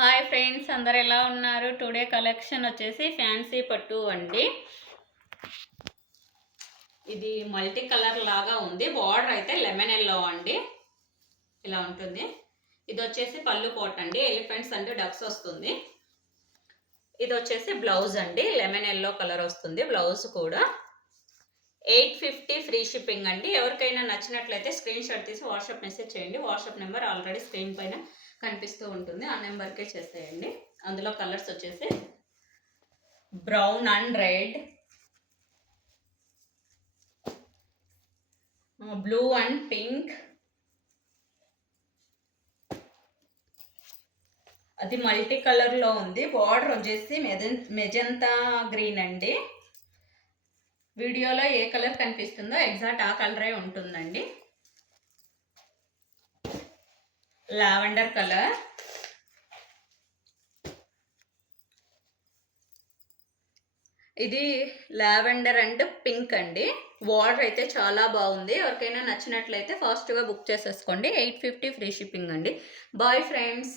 Hi friends, అందరు ఎలా ఉన్నారు? టుడే కలెక్షన్ వచ్చేసి ఫ్యాన్సీ పట్టు అండి. ఇది మల్టీ కలర్ లాగా ఉంది. బార్డర్ అయితే లెమన్ ఎల్లో అండి, ఇలా ఉంటుంది. ఇది వచ్చేసి పళ్ళు కోట్ అండి, ఎలిఫెంట్స్ అండ్ డక్స్ వస్తుంది. ఇది వచ్చేసి బ్లౌజ్ అండి, లెమన్ ఎల్లో కలర్ వస్తుంది బ్లౌజ్ కూడా. 850 ఫ్రీ షిప్పింగ్ అండి. ఎవరికైనా నచ్చినట్లయితే స్క్రీన్ షాట్ తీసి వాట్సాప్ మెసేజ్ చేయండి. వాట్సాప్ నెంబర్ ఆల్రెడీ స్క్రీన్ పైన కనిపిస్తూ ఉంటుంది, ఆ నెంబర్కే చేసేయండి. అందులో కలర్స్ వచ్చేసి brown and red, blue and pink, అది మల్టీ కలర్లో ఉంది. బార్డర్ వచ్చేసి మెజంతా గ్రీన్ అండి. వీడియోలో ఏ కలర్ కనిపిస్తుందో ఎగ్జాక్ట్ ఆ కలరే ఉంటుందండి. లావెండర్ కలర్, ఇది లావెండర్ అండ్ పింక్ అండి. బార్డర్ అయితే చాలా బాగుంది. ఎవరికైనా నచ్చినట్లయితే ఫాస్ట్గా బుక్ చేసేసుకోండి. 850 ఫ్రీ షిప్పింగ్ అండి. Bye friends.